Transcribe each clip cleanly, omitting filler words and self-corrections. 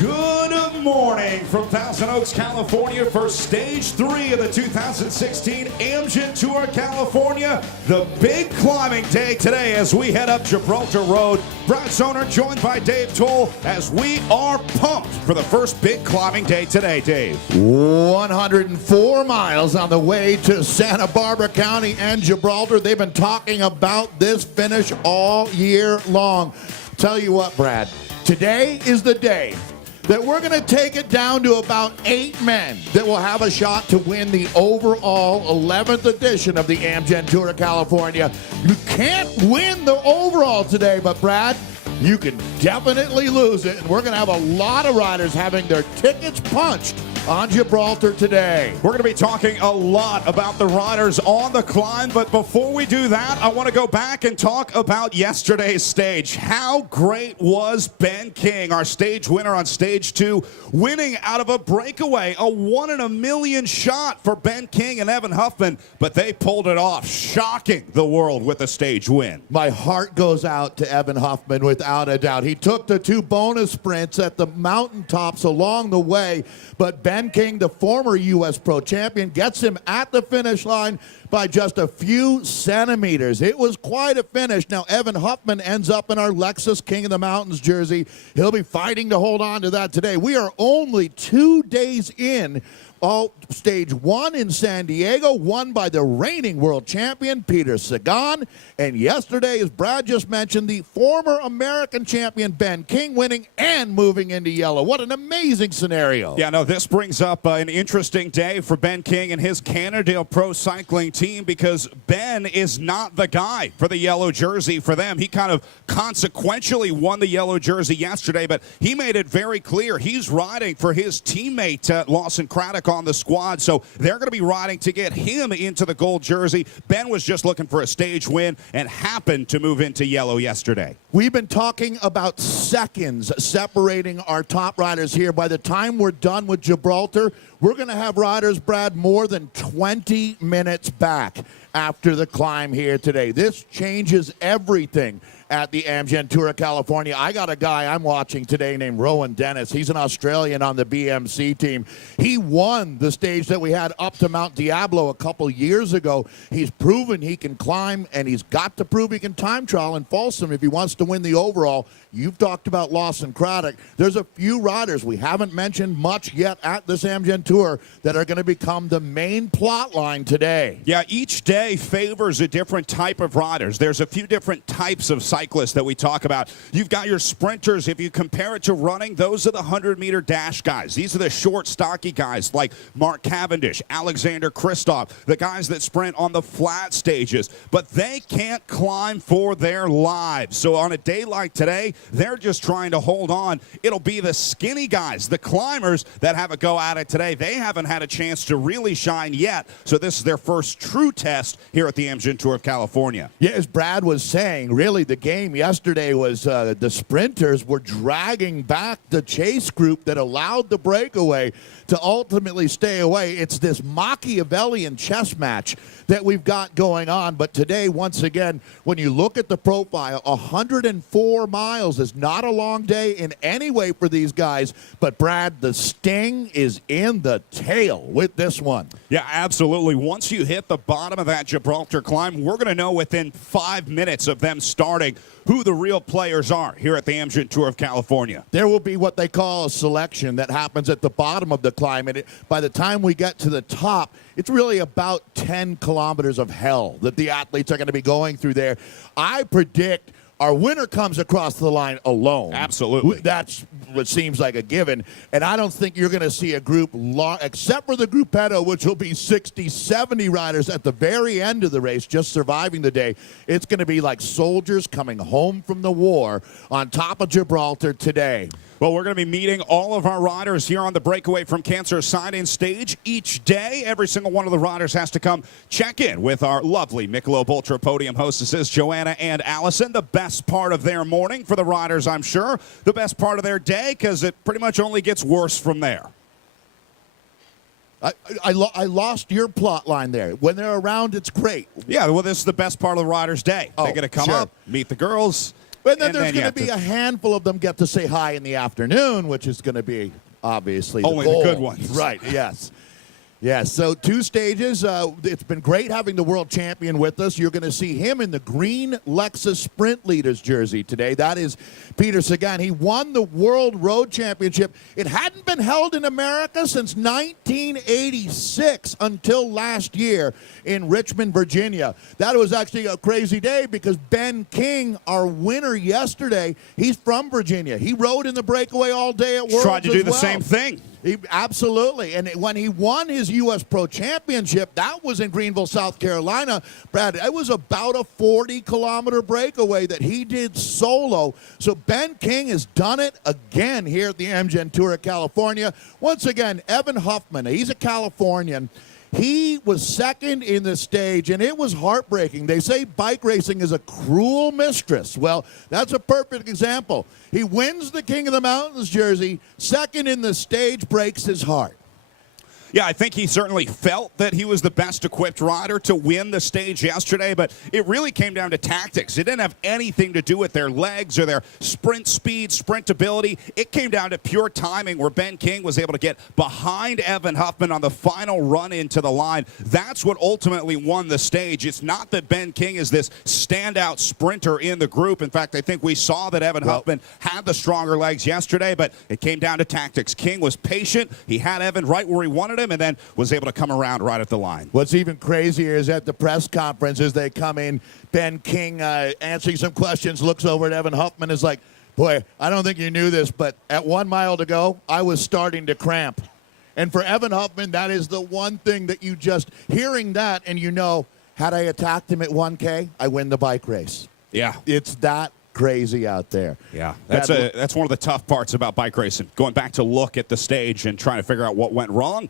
Good morning from Thousand Oaks, California for Stage 3 of the 2016 Amgen Tour California. The big climbing day today as we head up Gibraltar Road. Brad Zoner joined by Dave Toll as we are pumped for the first big climbing day today, Dave. 104 miles on the way to Santa Barbara County and Gibraltar. They've been talking about this finish all year long. Tell you what, Brad, today is the day that we're going to take it down to about 8 men that will have a shot to win the overall 11th edition of the Amgen Tour of California. You can't win the overall today, but Brad, you can definitely lose it. And we're going to have a lot of riders having their tickets punched on Gibraltar today. We're going to be talking a lot about the riders on the climb, but before we do that, I want to go back and talk about yesterday's stage. How great was Ben King, our stage winner on Stage 2, winning out of a breakaway, a 1 in a million shot for Ben King and Evan Huffman, but they pulled it off, shocking the world with a stage win. My heart goes out to Evan Huffman without a doubt. He took the 2 bonus sprints at the mountaintops along the way, but Ben King, the former U.S. Pro Champion, gets him at the finish line by just a few centimeters. It was quite a finish. Now, Evan Huffman ends up in our Lexus King of the Mountains jersey. He'll be fighting to hold on to that today. We are only 2 days in. Stage 1 in San Diego, won by the reigning world champion, Peter Sagan. And yesterday, as Brad just mentioned, the former American champion, Ben King, winning and moving into yellow. What an amazing scenario. Yeah, no, this brings up an interesting day for Ben King and his Cannondale Pro Cycling team because Ben is not the guy for the yellow jersey for them. He kind of consequentially won the yellow jersey yesterday, but he made it very clear he's riding for his teammate, Lawson Craddock, on the squad, so they're going to be riding to get him into the gold jersey. Ben was just looking for a stage win and happened to move into yellow yesterday. We've been talking about seconds separating our top riders here. By the time we're done with Gibraltar, we're going to have riders, Brad, more than 20 minutes back after the climb here today. This changes everything at the Amgen Tour of California. I got a guy I'm watching today named Rowan Dennis. He's an Australian on the BMC team. He won the stage that we had up to Mount Diablo a couple years ago. He's proven he can climb, and he's got to prove he can time trial in Folsom if he wants to win the overall. You've talked about Lawson Craddock. There's a few riders we haven't mentioned much yet at this Amgen Tour that are going to become the main plot line today. Yeah, each day favors a different type of riders. There's a few different types of cyclists that we talk about. You've got your sprinters. If you compare it to running, those are the 100-meter dash guys. These are the short, stocky guys like Mark Cavendish, Alexander Kristoff, the guys that sprint on the flat stages. But they can't climb for their lives. So on a day like today, they're just trying to hold on. It'll be the skinny guys, the climbers, that have a go at it today. They haven't had a chance to really shine yet. So this is their first true test here at the Amgen Tour of California. Yeah, as Brad was saying, really the game yesterday was the sprinters were dragging back the chase group that allowed the breakaway to ultimately stay away. It's this Machiavellian chess match that we've got going on. But today, once again, when you look at the profile, 104 miles is not a long day in any way for these guys. But Brad, the sting is in the tail with this one. Yeah, absolutely. Once you hit the bottom of that Gibraltar climb, we're going to know within 5 minutes of them starting who the real players are here at the Amgen Tour of California. There will be what they call a selection that happens at the bottom of the climb. And by the time we get to the top, it's really about 10 kilometers of hell that the athletes are going to be going through there. I predict our winner comes across the line alone. Absolutely. That's what seems like a given. And I don't think you're going to see a group, except for the gruppetto, which will be 60, 70 riders at the very end of the race, just surviving the day. It's going to be like soldiers coming home from the war on top of Gibraltar today. Well, we're going to be meeting all of our riders here on the Breakaway from Cancer sign-in stage each day. Every single one of the riders has to come check in with our lovely Michelob Ultra podium hostesses, Joanna and Allison. The best part of their morning for the riders, I'm sure. The best part of their day, because it pretty much only gets worse from there. I lost your plot line there. When they're around, it's great. Yeah, well, this is the best part of the rider's day. Oh, they get to come sure. up, meet the girls, But then there's going to be a handful of them get to say hi in the afternoon, which is going to be obviously only the good ones. Right, yes. Yes, so 2 stages. It's been great having the world champion with us. You're going to see him in the green Lexus Sprint Leaders jersey today. That is Peter Sagan. He won the World Road Championship. It hadn't been held in America since 1986 until last year in Richmond, Virginia. That was actually a crazy day because Ben King, our winner yesterday, he's from Virginia. He rode in the breakaway all day at Worlds. Tried to do the same thing. Absolutely. And when he won his U.S. Pro Championship, that was in Greenville, South Carolina. Brad, it was about a 40-kilometer breakaway that he did solo. So Ben King has done it again here at the Amgen Tour of California. Once again, Evan Huffman, he's a Californian. He was second in the stage, and it was heartbreaking. They say bike racing is a cruel mistress. Well, that's a perfect example. He wins the King of the Mountains jersey, second in the stage, breaks his heart. Yeah, I think he certainly felt that he was the best equipped rider to win the stage yesterday, but it really came down to tactics. It didn't have anything to do with their legs or their sprint speed, sprint ability. It came down to pure timing where Ben King was able to get behind Evan Huffman on the final run into the line. That's what ultimately won the stage. It's not that Ben King is this standout sprinter in the group. In fact, I think we saw that Evan Huffman had the stronger legs yesterday, but it came down to tactics. King was patient. He had Evan right where he wanted him and then was able to come around right at the line. What's even crazier is at the press conference as they come in, Ben King answering some questions, looks over at Evan Huffman, is like, boy, I don't think you knew this, but at 1 mile to go, I was starting to cramp. And for Evan Huffman, that is the one thing that you just, hearing that, and you know, had I attacked him at 1K, I win the bike race. Yeah. It's that crazy out there. Yeah, that's one of the tough parts about bike racing, going back to look at the stage and trying to figure out what went wrong.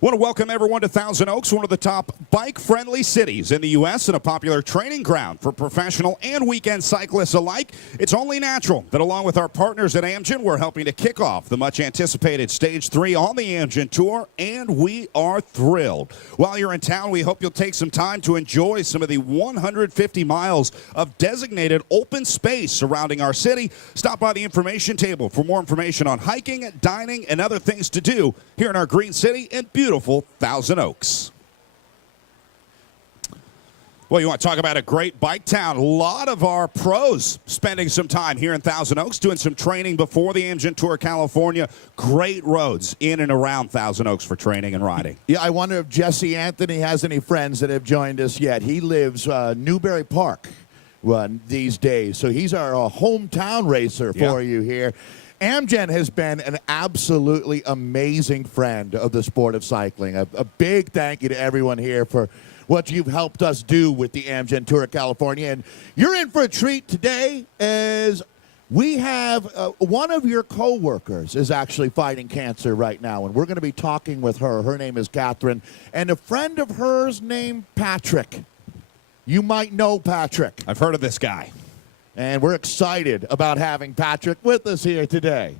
Want to welcome everyone to Thousand Oaks, one of the top bike-friendly cities in the U.S. and a popular training ground for professional and weekend cyclists alike. It's only natural that along with our partners at Amgen, we're helping to kick off the much-anticipated Stage 3 on the Amgen Tour, and we are thrilled. While you're in town, we hope you'll take some time to enjoy some of the 150 miles of designated open space surrounding our city. Stop by the information table for more information on hiking, dining, and other things to do here in our green city and beautiful Thousand Oaks. Well, you want to talk about a great bike town. A lot of our pros spending some time here in Thousand Oaks, doing some training before the Amgen Tour of California. Great roads in and around Thousand Oaks for training and riding. Yeah, I wonder if Jesse Anthony has any friends that have joined us yet. He lives Newberry Park these days, so he's our hometown racer for you here. Amgen has been an absolutely amazing friend of the sport of cycling. A big thank you to everyone here for what you've helped us do with the Amgen Tour of California. And you're in for a treat today as we have one of your co-workers is actually fighting cancer right now, and we're going to be talking with her. Her name is Catherine, and a friend of hers named Patrick. You might know Patrick. I've heard of this guy. And we're excited about having Patrick with us here today.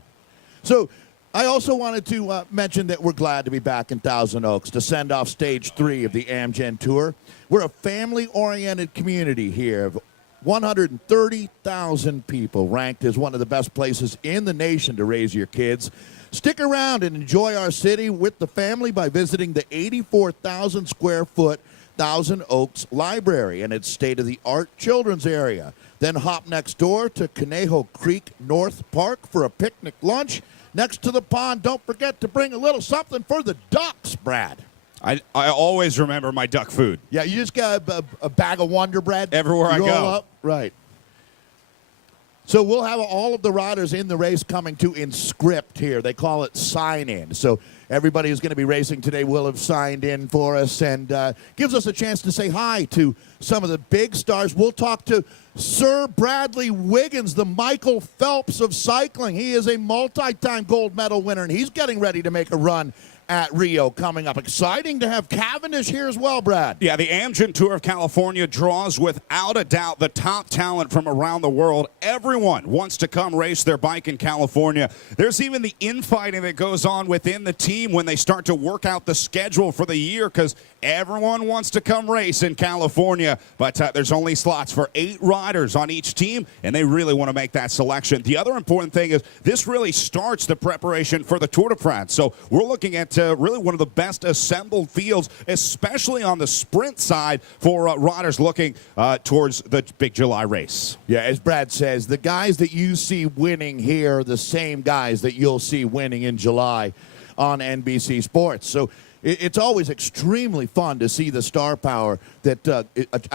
So I also wanted to mention that we're glad to be back in Thousand Oaks to send off Stage 3 of the Amgen Tour. We're a family-oriented community here of 130,000 people, ranked as one of the best places in the nation to raise your kids. Stick around and enjoy our city with the family by visiting the 84,000 square foot Thousand Oaks Library and its state-of-the-art children's area. Then hop next door to Conejo Creek North Park for a picnic lunch. Next to the pond, don't forget to bring a little something for the ducks, Brad. I always remember my duck food. Yeah, you just got a bag of Wonder Bread. Everywhere I go. Up. Right. So we'll have all of the riders in the race coming to in script here. They call it sign-in. So everybody who's going to be racing today will have signed in for us and gives us a chance to say hi to some of the big stars. We'll talk to Sir Bradley Wiggins, the Michael Phelps of cycling. He is a multi-time gold medal winner, and he's getting ready to make a run at Rio coming up. Exciting to have Cavendish here as well, Brad. Yeah, the Amgen Tour of California draws without a doubt the top talent from around the world. Everyone wants to come race their bike in California. There's even the infighting that goes on within the team when they start to work out the schedule for the year, because everyone wants to come race in California. But there's only slots for 8 riders on each team, and they really want to make that selection. The other important thing is this really starts the preparation for the Tour de France. So we're looking at really one of the best assembled fields, especially on the sprint side for riders looking towards the big July race. Yeah, as Brad says, the guys that you see winning here are the same guys that you'll see winning in July on NBC Sports. So it's always extremely fun to see the star power that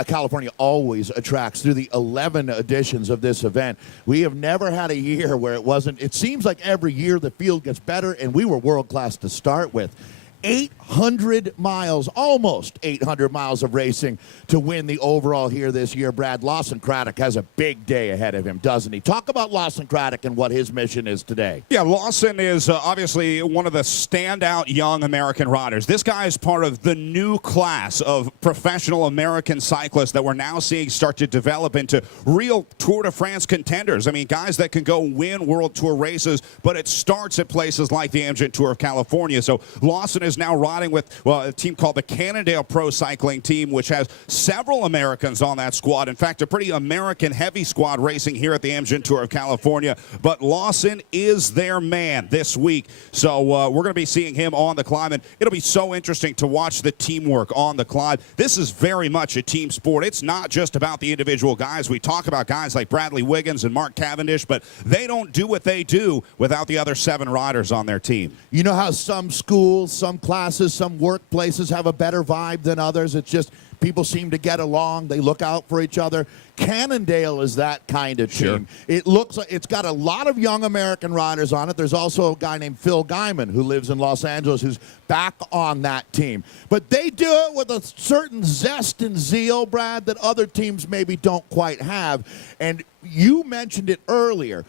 California always attracts through the 11 editions of this event. We have never had a year where it wasn't. It seems like every year the field gets better, and we were world class to start with. 800 miles, almost 800 miles of racing to win the overall here this year. Brad, Lawson Craddock has a big day ahead of him, doesn't he? Talk about Lawson Craddock and what his mission is today. Yeah, Lawson is obviously one of the standout young American riders. This guy is part of the new class of professional American cyclists that we're now seeing start to develop into real Tour de France contenders. I mean, guys that can go win World Tour races, but it starts at places like the Amgen Tour of California. So Lawson is now riding with a team called the Cannondale Pro Cycling Team, which has several Americans on that squad. In fact, a pretty American-heavy squad racing here at the Amgen Tour of California. But Lawson is their man this week. So we're going to be seeing him on the climb, and it'll be so interesting to watch the teamwork on the climb. This is very much a team sport. It's not just about the individual guys. We talk about guys like Bradley Wiggins and Mark Cavendish, but they don't do what they do without the other 7 riders on their team. You know how some schools, some classes, some workplaces have a better vibe than others? It's just people seem to get along. They look out for each other. Cannondale is that kind of team. Sure. It looks like it's got a lot of young American riders on it. There's also a guy named Phil Guyman who lives in Los Angeles who's back on that team. But they do it with a certain zest and zeal, Brad, that other teams maybe don't quite have. And you mentioned it earlier.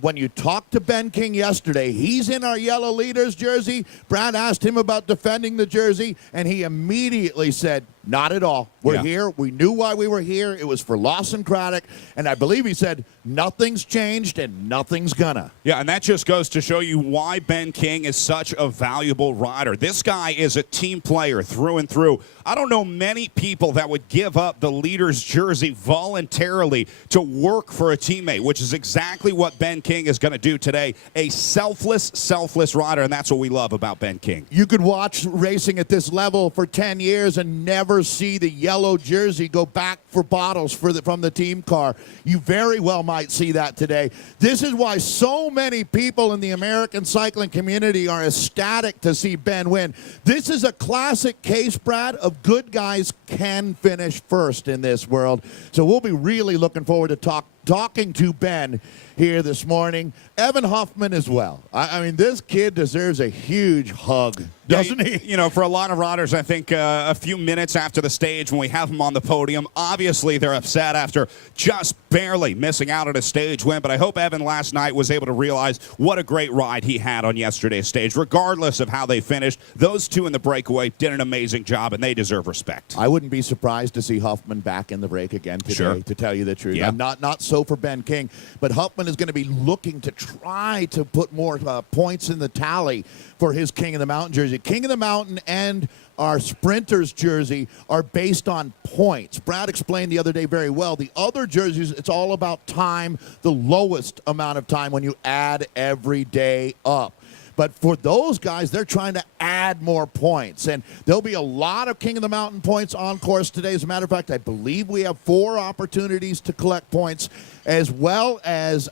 When you talked to Ben King yesterday, he's in our Yellow Leaders jersey. Brad asked him about defending the jersey, and he immediately said, not at all. We're here. We knew why we were here. It was for Lawson Craddock. And I believe he said, nothing's changed and nothing's gonna. Yeah, and that just goes to show you why Ben King is such a valuable rider. This guy is a team player through and through. I don't know many people that would give up the leader's jersey voluntarily to work for a teammate, which is exactly what Ben King is going to do today. A selfless rider, and that's what we love about Ben King. You could watch racing at this level for 10 years and never see the yellow jersey go back for bottles from the team car. You very well might see that today. This is why so many people in the American cycling community are ecstatic to see Ben win. This is a classic case, Brad, of good guys can finish first in this world. So we'll be really looking forward to talking to Ben here this morning. Evan Huffman as well. I mean, this kid deserves a huge hug, doesn't he? You know, for a lot of riders, I think a few minutes after the stage when we have them on the podium, obviously they're upset after just barely missing out on a stage win. But I hope Evan last night was able to realize what a great ride he had on yesterday's stage. Regardless of how they finished, those 2 in the breakaway did an amazing job, and they deserve respect. I wouldn't be surprised to see Huffman back in the break again today, to tell you the truth. Yeah. Not so for Ben King, but Huffman is going to be looking to try to put more points in the tally for his King of the Mountain jersey. King of the Mountain and our Sprinters jersey are based on points. Brad explained the other day very well. The other jerseys, it's all about time, the lowest amount of time when you add every day up. But for those guys, they're trying to add more points. And there'll be a lot of King of the Mountain points on course today. As a matter of fact, I believe we have 4 opportunities to collect points, as well as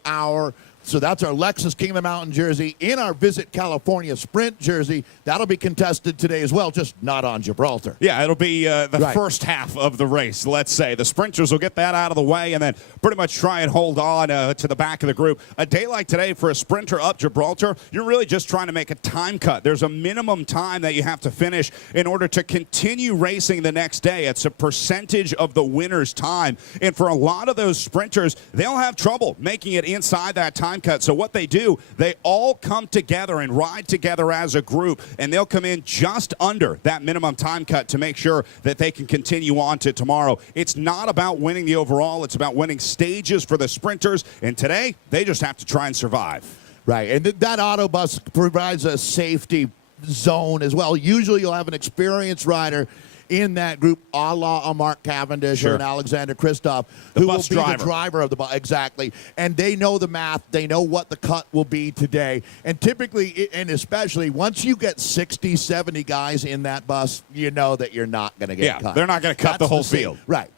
so that's our Lexus King of the Mountain jersey in our Visit California Sprint jersey. That'll be contested today as well, just not on Gibraltar. Yeah, it'll be the first half of the race, let's say. The sprinters will get that out of the way and then pretty much try and hold on to the back of the group. A day like today for a sprinter up Gibraltar, you're really just trying to make a time cut. There's a minimum time that you have to finish in order to continue racing the next day. It's a percentage of the winner's time. And for a lot of those sprinters, they'll have trouble making it inside that time time cut. So what they do, they all come together and ride together as a group, and they'll come in just under that minimum time cut to make sure that they can continue on to tomorrow. It's not about winning the overall. It's about winning stages for the sprinters, and today they just have to try and survive. Right, and that auto bus provides a safety zone as well. Usually you'll have an experienced rider in that group, a la Mark Cavendish or an Alexander Kristoff, who will be the driver of the bus. Exactly. And they know the math. They know what the cut will be today. And typically, and especially, once you get 60, 70 guys in that bus, you know that you're not going to get cut. They're not going to cut the whole field. Right.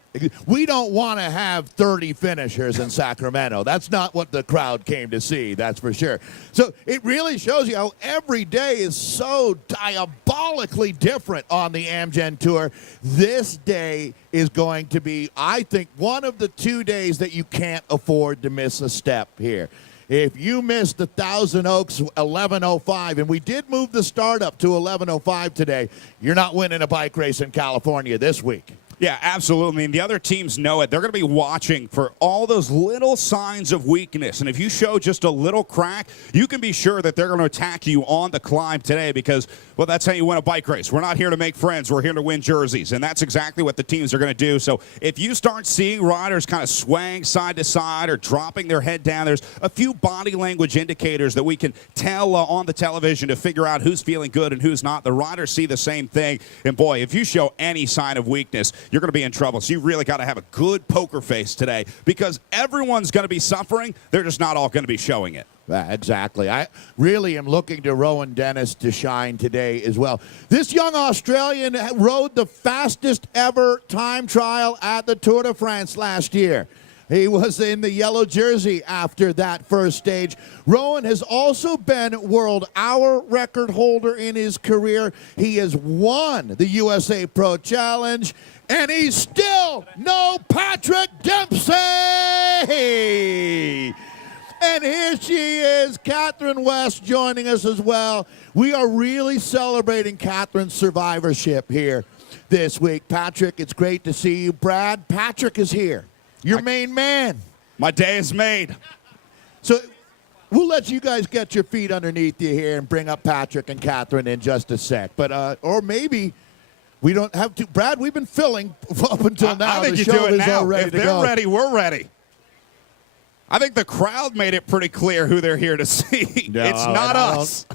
We don't want to have 30 finishers in Sacramento. That's not what the crowd came to see, that's for sure. So it really shows you how every day is so diabolically different on the Amgen Tour. This day is going to be, I think, one of the 2 days that you can't afford to miss a step here. If you missed the Thousand Oaks 11:05, and we did move the start up to 11:05 today, you're not winning a bike race in California this week. Yeah, absolutely. And the other teams know it. They're going to be watching for all those little signs of weakness. And if you show just a little crack, you can be sure that they're going to attack you on the climb today because, well, that's how you win a bike race. We're not here to make friends. We're here to win jerseys. And that's exactly what the teams are going to do. So if you start seeing riders kind of swaying side to side or dropping their head down, there's a few body language indicators that we can tell on the television to figure out who's feeling good and who's not. The riders see the same thing. And, boy, if you show any sign of weakness, you're going to be in trouble. So you really got to have a good poker face today because everyone's going to be suffering. They're just not all going to be showing it. Exactly. I really am looking to Rowan Dennis to shine today as well. This young Australian rode the fastest ever time trial at the Tour de France last year. He was in the yellow jersey after that first stage. Rowan has also been world hour record holder in his career. He has won the USA Pro Challenge, and he's still no Patrick Dempsey. And here she is, Catherine West, joining us as well. We are really celebrating Catherine's survivorship here this week. Patrick, it's great to see you. Brad, Patrick is here. Your main man. My day is made. So we'll let you guys get your feet underneath you here and bring up Patrick and Catherine in just a sec. But or maybe we don't have to. Brad, we've been filling up until now. I think the you show do it is now. all ready if to they're go. ready, we're ready. I think the crowd made it pretty clear who they're here to see. No, it's not us.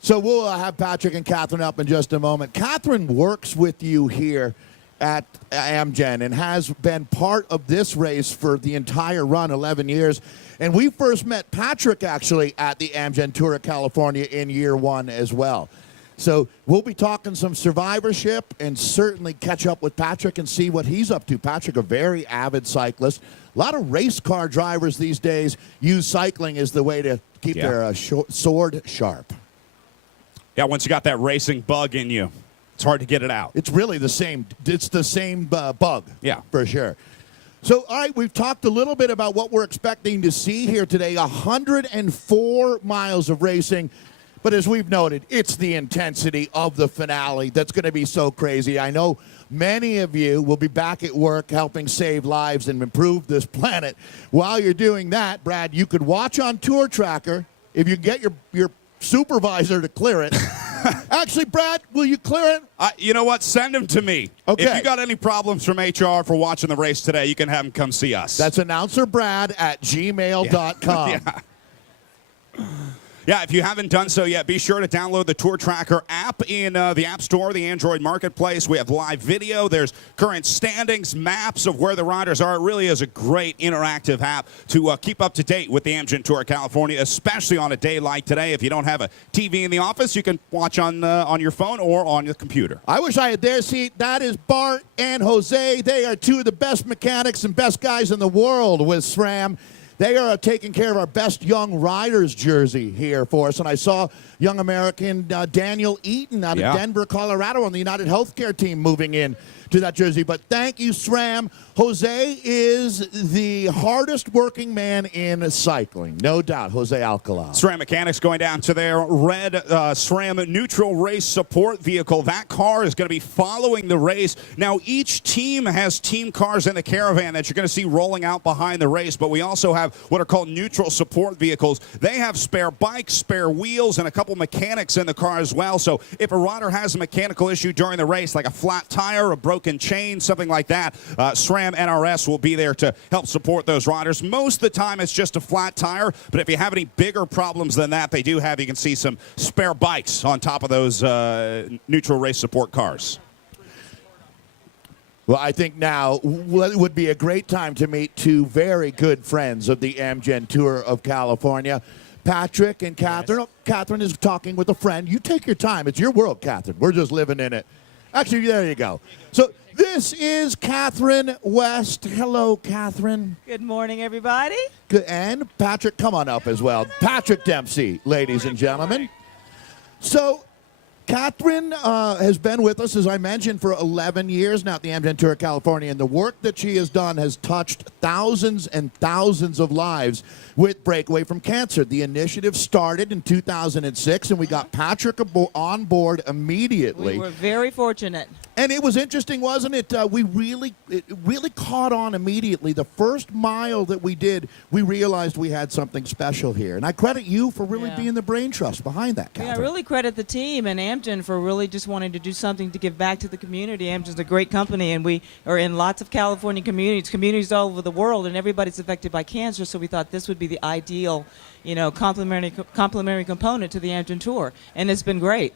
So we'll have Patrick and Catherine up in just a moment. Catherine works with you here at Amgen and has been part of this race for the entire run, 11 years. And we first met Patrick actually at the Amgen Tour of California in year one as well. So we'll be talking some survivorship and certainly catch up with Patrick and see what he's up to. Patrick, a very avid cyclist. A lot of race car drivers these days use cycling as the way to keep their sword sharp. Yeah, once you got that racing bug in you, it's hard to get it out. It's really the same. It's the same bug. Yeah. For sure. So, all right, we've talked a little bit about what we're expecting to see here today. 104 miles of racing. But as we've noted, it's the intensity of the finale that's going to be so crazy. I know many of you will be back at work helping save lives and improve this planet. While you're doing that, Brad, you could watch on Tour Tracker if you get your supervisor to clear it. Actually, Brad, will you clear it? You know what? Send them to me. Okay. If you got any problems from HR for watching the race today, you can have them come see us. That's announcerbrad@gmail.com. Yeah. Yeah, if you haven't done so yet, be sure to download the Tour Tracker app in the App Store, the Android Marketplace. We have live video. There's current standings, maps of where the riders are. It really is a great interactive app to keep up to date with the Amgen Tour of California, especially on a day like today. If you don't have a TV in the office, you can watch on your phone or on your computer. I wish I had their seat. That is Bart and Jose. They are two of the best mechanics and best guys in the world with SRAM. They are taking care of our best young riders jersey here for us. And I saw young American Daniel Eaton out of Denver, Colorado on the United Healthcare team moving in to that jersey. But thank you, SRAM. Jose is the hardest working man in cycling, no doubt. Jose Alcala. SRAM Mechanics going down to their red SRAM neutral race support vehicle. That car is going to be following the race. Now, each team has team cars in the caravan that you're going to see rolling out behind the race, but we also have what are called neutral support vehicles. They have spare bikes, spare wheels, and a couple mechanics in the car as well. So if a rider has a mechanical issue during the race, like a flat tire, a broken chain, something like that, SRAM NRS will be there to help support those riders. Most of the time it's just a flat tire, but if you have any bigger problems than that, they do have, you can see some spare bikes on top of those neutral race support cars. Well, I think now would be a great time to meet two very good friends of the Amgen Tour of California, Patrick and Catherine. Yes. Oh, Catherine is talking with a friend. You take your time. It's your world, Catherine. We're just living in it. Actually, there you go. So this is Catherine West. Hello, Catherine. Good morning, everybody. Good. And Patrick, come on up as well. Patrick Dempsey, ladies and gentlemen. So Catherine has been with us, as I mentioned, for 11 years now at the Amgen Tour of California, and the work that she has done has touched thousands and thousands of lives with Breakaway from Cancer. The initiative started in 2006, and we got Patrick on board immediately. We were very fortunate. And it was interesting, wasn't it? It really caught on immediately. The first mile that we did, we realized we had something special here. And I credit you for really being the brain trust behind that, Catherine. Yeah, I really credit the team and Amgen for really just wanting to do something to give back to the community. Amgen's a great company, and we are in lots of California communities all over the world, and everybody's affected by cancer, so we thought this would be the ideal, complementary component to the Amgen Tour, and it's been great.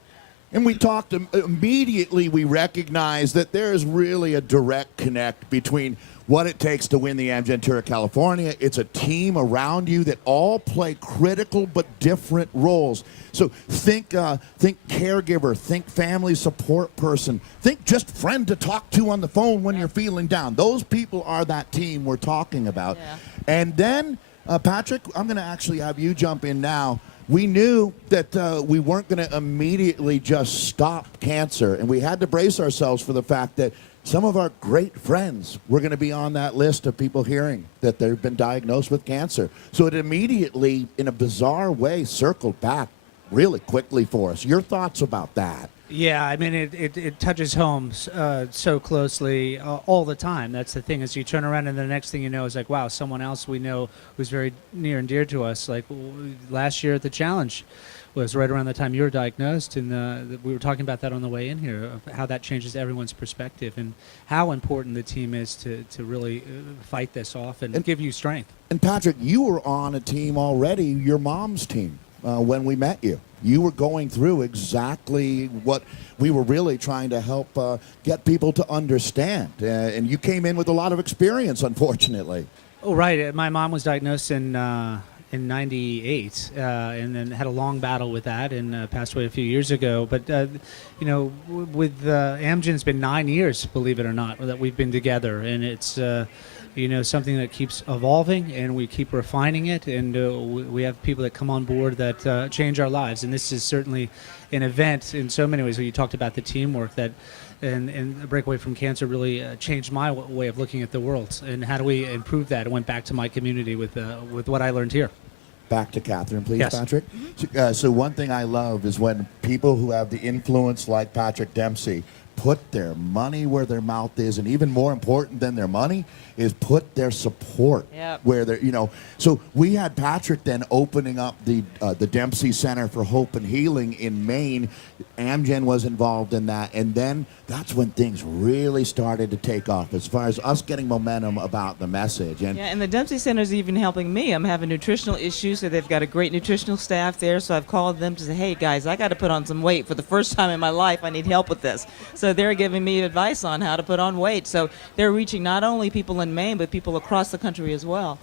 And we talked immediately, we recognized that there is really a direct connect between what it takes to win the Amgen Tour of California. It's a team around you that all play critical but different roles. So think caregiver, think family support person, think just friend to talk to on the phone when you're feeling down. Those people are that team we're talking about. Yeah. And then, Patrick, I'm going to actually have you jump in now. We knew that we weren't going to immediately just stop cancer, and we had to brace ourselves for the fact that some of our great friends were going to be on that list of people hearing that they've been diagnosed with cancer. So it immediately, in a bizarre way, circled back really quickly for us. Your thoughts about that? Yeah, I mean, it touches home so closely all the time. That's the thing, is you turn around and the next thing you know is like, wow, someone else we know who's very near and dear to us. Like last year at the Challenge was right around the time you were diagnosed, and we were talking about that on the way in here, of how that changes everyone's perspective and how important the team is to really fight this off and give you strength. And Patrick, you were on a team already, your mom's team. When we met you, you were going through exactly what we were really trying to help get people to understand. And you came in with a lot of experience, unfortunately. Oh, right. My mom was diagnosed in '98, and then had a long battle with that, and passed away a few years ago. But with Amgen, it's been 9 years, believe it or not, that we've been together, and it's something that keeps evolving, and we keep refining it, and we have people that come on board that change our lives. And this is certainly an event in so many ways. Where you talked about the teamwork that, and Breakaway from Cancer really changed my way of looking at the world. And how do we improve that? I went back to my community with what I learned here. Back to Catherine, please, Yes. Patrick. So one thing I love is when people who have the influence like Patrick Dempsey put their money where their mouth is, and even more important than their money is put their support where they're, So we had Patrick then opening up the Dempsey Center for Hope and Healing in Maine. Amgen was involved in that, and then that's when things really started to take off as far as us getting momentum about the message. And the Dempsey Center is even helping me. I'm having nutritional issues, so they've got a great nutritional staff there. So I've called them to say, hey, guys, I got to put on some weight. For the first time in my life, I need help with this. So they're giving me advice on how to put on weight. So they're reaching not only people in Maine, but people across the country as well.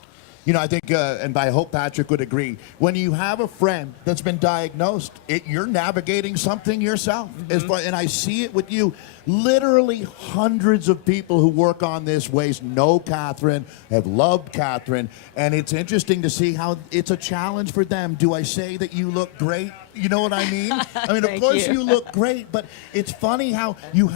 I think, and I hope Patrick would agree, when you have a friend that's been diagnosed, you're navigating something yourself. And I see it with you. Literally hundreds of people who work on this waste know Catherine, have loved Catherine, and it's interesting to see how it's a challenge for them. Do I say that you look great? You know what I mean? I mean, of course you look great, but it's funny how you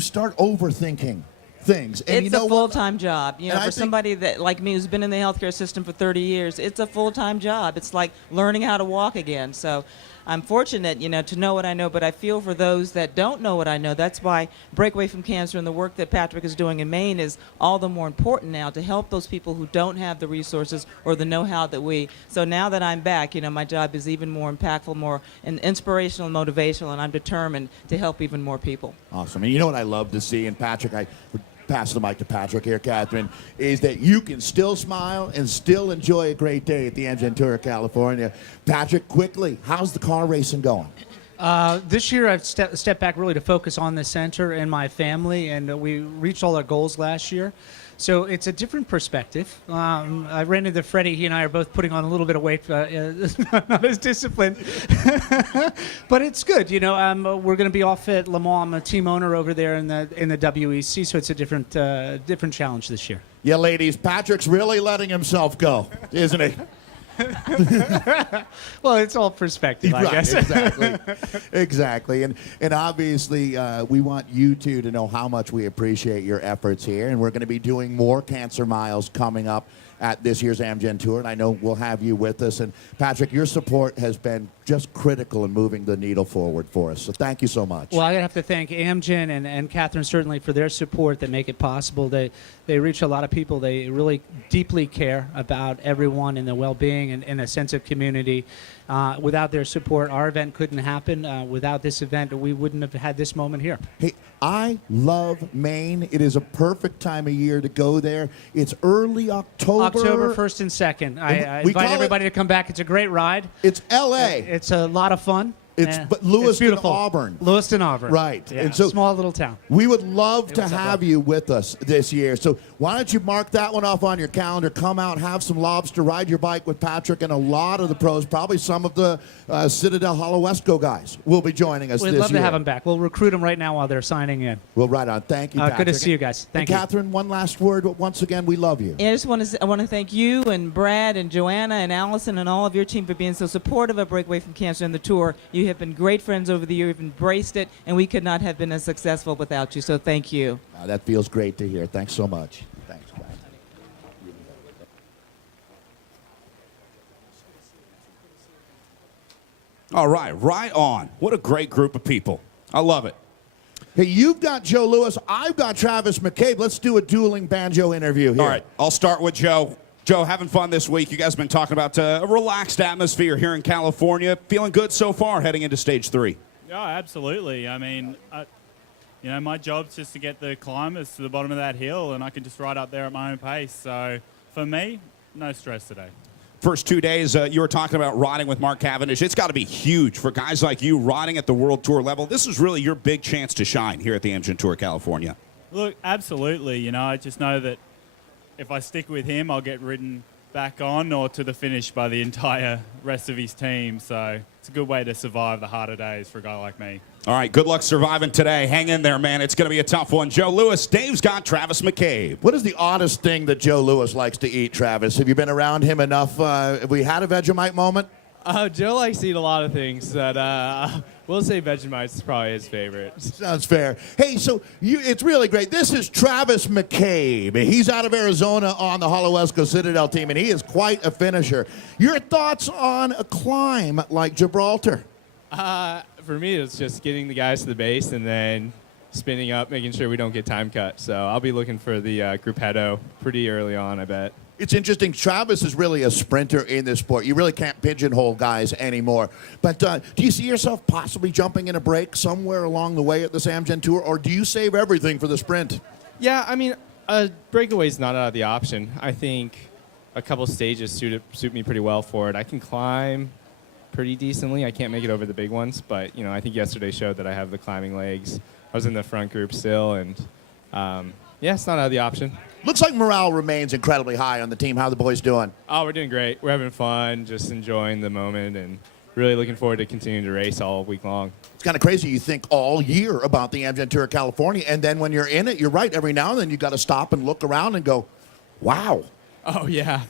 start overthinking things. And It's you know a what? full-time job. You know, And I for think- somebody that like me who's been in the healthcare system for 30 years, it's a full-time job. It's like learning how to walk again. So I'm fortunate, you know, to know what I know, but I feel for those that don't know what I know. That's why Breakaway from Cancer and the work that Patrick is doing in Maine is all the more important now to help those people who don't have the resources or the know-how that we. So now that I'm back, you know, my job is even more impactful, more inspirational, and motivational, and I'm determined to help even more people. Awesome. And you know what I love to see, and Patrick, I would pass the mic to Patrick here, Catherine, is that you can still smile and still enjoy a great day at the Amgen Tour of California. Patrick, quickly, how's the car racing going? This year, I've stepped back really to focus on the center and my family, and we reached all our goals last year. So it's a different perspective. I ran into Freddie. He and I are both putting on a little bit of weight, not as disciplined. But it's good. You know, we're going to be off at Le Mans. I'm a team owner over there in the WEC, so it's a different challenge this year. Yeah, ladies, Patrick's really letting himself go, isn't he? Well, it's all perspective, I Right, guess. exactly. Exactly. And obviously, we want you two to know how much we appreciate your efforts here. And we're going to be doing more Cancer Miles coming up at this year's Amgen Tour. And I know we'll have you with us. And Patrick, your support has been just critical in moving the needle forward for us. So thank you so much. Well, I have to thank Amgen and Catherine certainly for their support that make it possible. They reach a lot of people. They really deeply care about everyone and their well-being and a sense of community. Without their support, our event couldn't happen. Without this event, we wouldn't have had this moment here. Hey, I love Maine. It is a perfect time of year to go there. It's early October. October 1st and 2nd. I We invite call everybody to come back. It's a great ride. It's L.A. It's a lot of fun. But Lewiston, it's beautiful. Auburn. Lewiston, Auburn. Right. Yeah, And so small little town. We would love to was up have there. you with us this year. So why don't you mark that one off on your calendar, come out, have some lobster, ride your bike with Patrick and a lot of the pros, probably some of the Citadel Hollow Wesco guys will be joining us We'd this love year. to have them back. We'll recruit them right now while they're signing in. Well, right on. Thank you, Patrick. Good to see you guys. Thank and you. Catherine, one last word. But once again, we love you. And I want to thank you and Brad and Joanna and Allison and all of your team for being so supportive of Breakaway from Cancer and the tour. You have been great friends over the year. You've embraced it, and we could not have been as successful without you. So thank you. That feels great to hear. Thanks so much. Thanks, guys. All right, right on. What a great group of people. I love it. Hey, you've got Joe Lewis. I've got Travis McCabe. Let's do a dueling banjo interview here. All right, I'll start with Joe. Joe, having fun this week. You guys have been talking about a relaxed atmosphere here in California. Feeling good so far heading into stage 3. Yeah, absolutely. I mean, you know, my job's just to get the climbers to the bottom of that hill, and I can just ride up there at my own pace. So for me, no stress today. First 2 days, you were talking about riding with Mark Cavendish. It's got to be huge for guys like you riding at the World Tour level. This is really your big chance to shine here at the Amgen Tour California. Look, absolutely. You know, I just know that if I stick with him, I'll get ridden back on or to the finish by the entire rest of his team. So it's a good way to survive the harder days for a guy like me. All right, good luck surviving today. Hang in there, man. It's going to be a tough one. Joe Lewis, Dave's got Travis McCabe. What is the oddest thing that Joe Lewis likes to eat, Travis? Have you been around him enough? Have we had a Vegemite moment? Joe likes to eat a lot of things that we'll say Vegemite is probably his favorite. Sounds fair. Hey, so it's really great. This is Travis McCabe. He's out of Arizona on the Hollow Wesco Citadel team, and he is quite a finisher. Your thoughts on a climb like Gibraltar? For me, it's just getting the guys to the base and then spinning up, making sure we don't get time cut. So I'll be looking for the gruppetto pretty early on, I bet. It's interesting. Travis is really a sprinter in this sport. You really can't pigeonhole guys anymore. But do you see yourself possibly jumping in a break somewhere along the way at this Amgen Tour, or do you save everything for the sprint? Yeah, I mean, a breakaway's not out of the option. I think a couple stages suit me pretty well for it. I can climb pretty decently. I can't make it over the big ones, but, you know, I think yesterday showed that I have the climbing legs. I was in the front group still, and, yeah, it's not out of the option. Looks like morale remains incredibly high on the team. How are the boys doing? Oh, we're doing great. We're having fun, just enjoying the moment, and really looking forward to continuing to race all week long. It's kind of crazy. You think all year about the Amgen Tour of California, and then when you're in it, you're right. Every now and then you got to stop and look around and go, wow. Oh, yeah.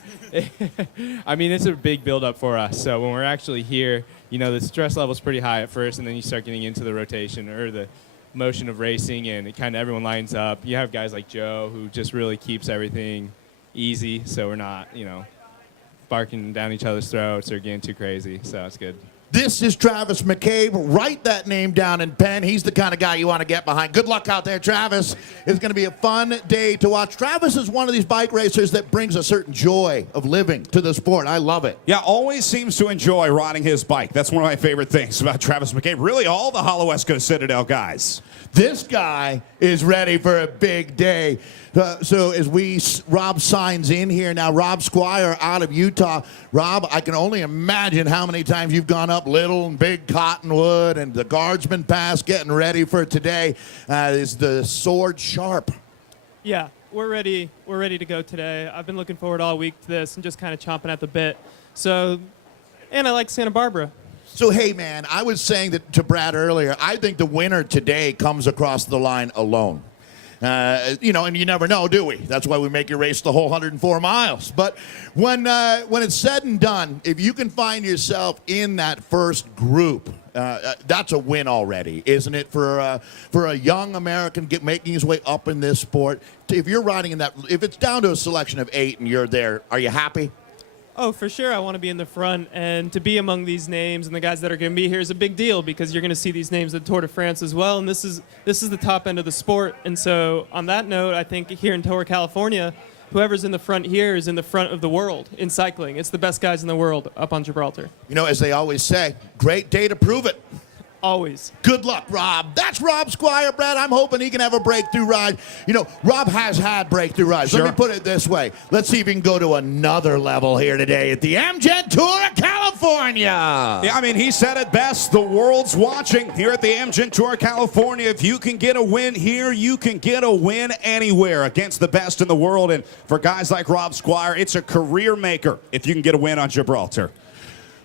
I mean, it's a big build-up for us. So when we're actually here, you know, the stress level's pretty high at first, and then you start getting into the rotation or the motion of racing, and it kind of everyone lines up. You have guys like Joe who just really keeps everything easy, so we're not, barking down each other's throats or getting too crazy, so it's good. This is Travis McCabe. Write that name down in pen. He's the kind of guy you want to get behind. Good luck out there, Travis. It's going to be a fun day to watch. Travis is one of these bike racers that brings a certain joy of living to the sport. I love it. Yeah, always seems to enjoy riding his bike. That's one of my favorite things about Travis McCabe. Really, all the Hollow West Coast Citadel guys. This guy is ready for a big day. So as Rob signs in here now, Rob Squire out of Utah. Rob, I can only imagine how many times you've gone up Little and Big Cottonwood and the Guardsman Pass getting ready for today. Is the sword sharp? Yeah, we're ready. We're ready to go today. I've been looking forward all week to this and just kind of chomping at the bit. So, and I like Santa Barbara. So, hey, man, I was saying that to Brad earlier, I think the winner today comes across the line alone. And you never know, do we? That's why we make you race the whole 104 miles. But when it's said and done, if you can find yourself in that first group, that's a win already, isn't it? For a young American making his way up in this sport, if you're riding in that, if it's down to a selection of 8 and you're there, are you happy? Oh, for sure. I want to be in the front, and to be among these names and the guys that are going to be here is a big deal because you're going to see these names at Tour de France as well, and this is the top end of the sport. And so on that note, I think here in Tour California, whoever's in the front here is in the front of the world in cycling. It's the best guys in the world up on Gibraltar. As they always say, great day to prove it. Always. Good luck, Rob. That's Rob Squire, Brad. I'm hoping he can have a breakthrough ride. Rob has had breakthrough rides. Sure. Let me put it this way. Let's see if he can go to another level here today at the Amgen Tour of California. Yeah, I mean, he said it best. The world's watching here at the Amgen Tour of California. If you can get a win here, you can get a win anywhere against the best in the world. And for guys like Rob Squire, it's a career maker if you can get a win on Gibraltar.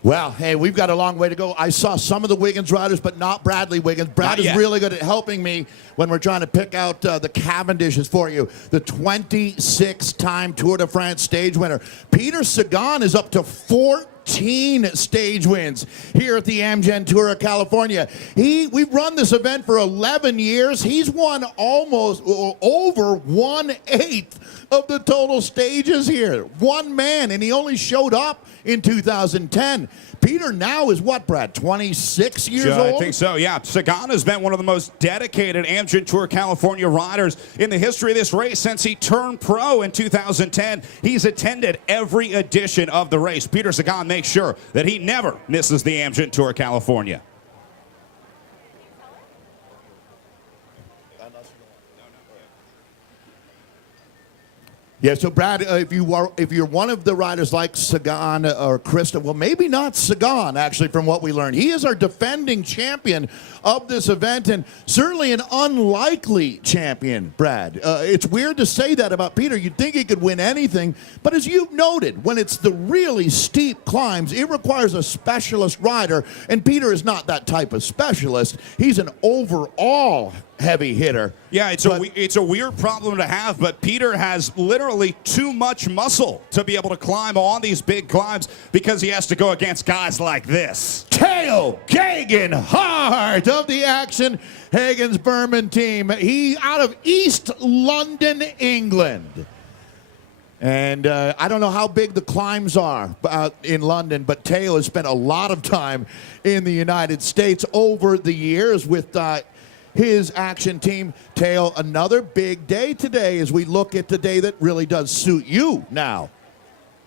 Well, hey, we've got a long way to go. I saw some of the Wiggins riders, but not Bradley Wiggins. Brad is really good at helping me when we're trying to pick out the Cavendishes for you. The 26-time Tour de France stage winner. Peter Sagan is up to 14 stage wins here at the Amgen Tour of California. We've run this event for 11 years. He's won almost over 1/8 of the total stages here. One man, and he only showed up in 2010. Peter now is what, Brad, 26 years old? I think so, yeah. Sagan has been one of the most dedicated Amgen Tour California riders in the history of this race since he turned pro in 2010. He's attended every edition of the race. Peter Sagan makes sure that he never misses the Amgen Tour California. Yeah, so Brad, if you're one of the riders like Sagan or Krista, well, maybe not Sagan, actually, from what we learned. He is our defending champion of this event, and certainly an unlikely champion, Brad. It's weird to say that about Peter. You'd think he could win anything, but as you've noted, when it's the really steep climbs, it requires a specialist rider, and Peter is not that type of specialist. He's an overall heavy hitter. Yeah, it's a weird problem to have, but Peter has literally too much muscle to be able to climb on these big climbs because he has to go against guys like this. Theo Geoghegan of the Action Hagen's Berman team. He out of East London, England. And I don't know how big the climbs are in London, but Theo has spent a lot of time in the United States over the years with his Action team. Theo, another big day today as we look at the day that really does suit you now.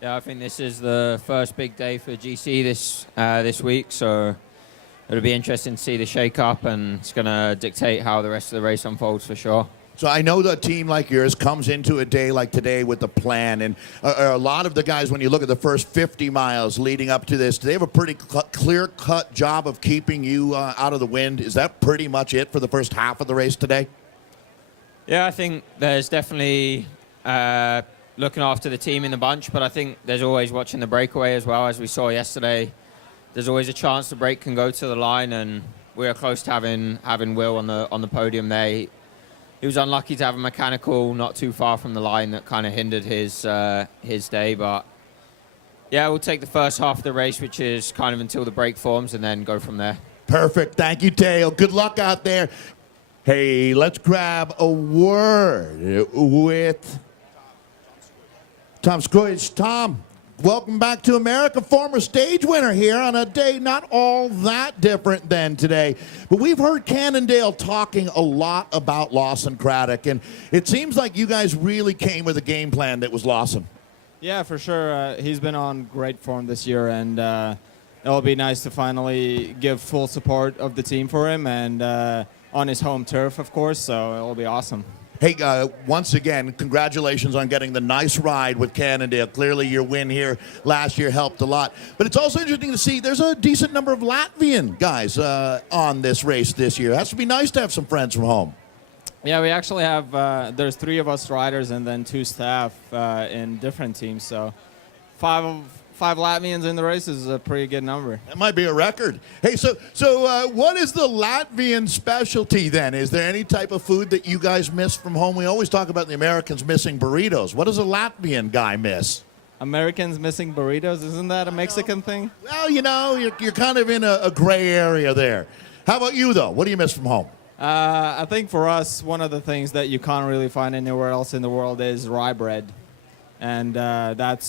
Yeah, I think this is the first big day for GC this week, so it'll be interesting to see the shake-up, and it's going to dictate how the rest of the race unfolds for sure. So I know that a team like yours comes into a day like today with a plan, and a lot of the guys, when you look at the first 50 miles leading up to this, do they have a pretty clear-cut job of keeping you out of the wind? Is that pretty much it for the first half of the race today? Yeah, I think there's definitely looking after the team in the bunch, but I think there's always watching the breakaway as well, as we saw yesterday. There's always a chance the break can go to the line, and we are close to having Will on the podium there. He was unlucky to have a mechanical not too far from the line that kind of hindered his day, but yeah, we'll take the first half of the race, which is kind of until the break forms, and then go from there. Perfect. Thank you, Theo. Good luck out there. Hey, let's grab a word with Tom Squidge. Tom, welcome back to America, former stage winner here on a day not all that different than today. But we've heard Cannondale talking a lot about Lawson Craddock, and it seems like you guys really came with a game plan that was Lawson. Yeah, for sure. He's been on great form this year, and it'll be nice to finally give full support of the team for him, and on his home turf, of course, so it'll be awesome. Hey, once again, congratulations on getting the nice ride with Cannondale. Clearly your win here last year helped a lot. But it's also interesting to see there's a decent number of Latvian guys on this race this year. It has to be nice to have some friends from home. Yeah, we actually have, there's 3 of us riders and then 2 staff in different teams, so 5 Latvians in the race is a pretty good number. That might be a record. Hey, so what is the Latvian specialty then? Is there any type of food that you guys miss from home? We always talk about the Americans missing burritos. What does a Latvian guy miss? Americans missing burritos, isn't that a Mexican thing? Well, you know, you're kind of in a gray area there. How about you, though? What do you miss from home? I think for us, one of the things that you can't really find anywhere else in the world is rye bread. And that's